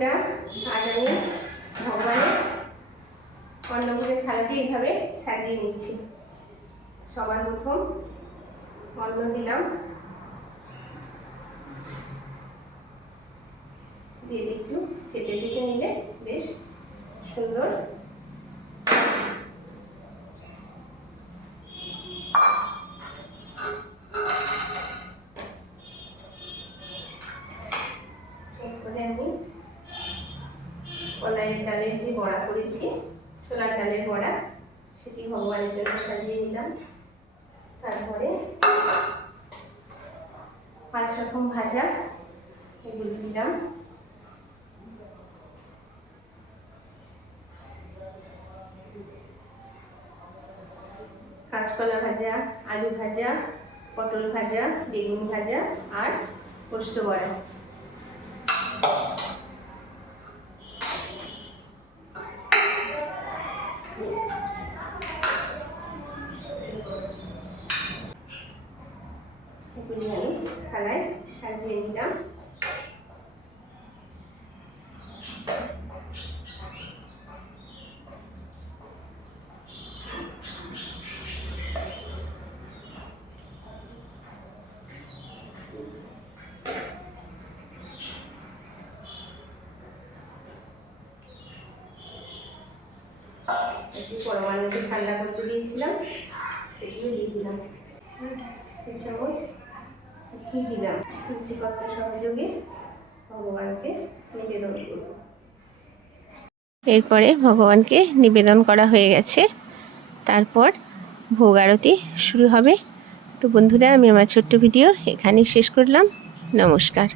বন্ধুরা, আজ আমি ভগবানের অন্নভোগের থালাটি এইভাবে সাজিয়ে নিচ্ছি। সবার প্রথম অন্ন দিলাম, দিয়ে একটু চেপে চেপে নিলে বেশ সুন্দর। এরপরে আমি কলাইয়ের ডালের যে বড়া করেছি, ছোলার ডালের বড়া, সেটি ভগবানের জন্য সাজিয়ে নিলাম। তারপরে 5 রকম ভাজা, এগুলো দিলাম। কাঁচকলা ভাজা, আলু ভাজা, পটল ভাজা, বেগুন ভাজা আর পোস্ত বড়া। এগুলি আমি থালায় সাজিয়ে নিলাম। যে পরমাণুটি ঠান্ডা করতে দিয়েছিলাম সেটিও দিয়ে দিলাম। 2 চামচ ঘি দিলাম। তুলসী পাতা সহযোগে ভগবানকে নিবেদন করব। এরপরে ভগবানকে নিবেদন করা হয়ে গেছে, তারপর ভোগ আরতি শুরু হবে। তো বন্ধুরা, আমি আমার ছোট্ট ভিডিও এখানেই শেষ করলাম। নমস্কার।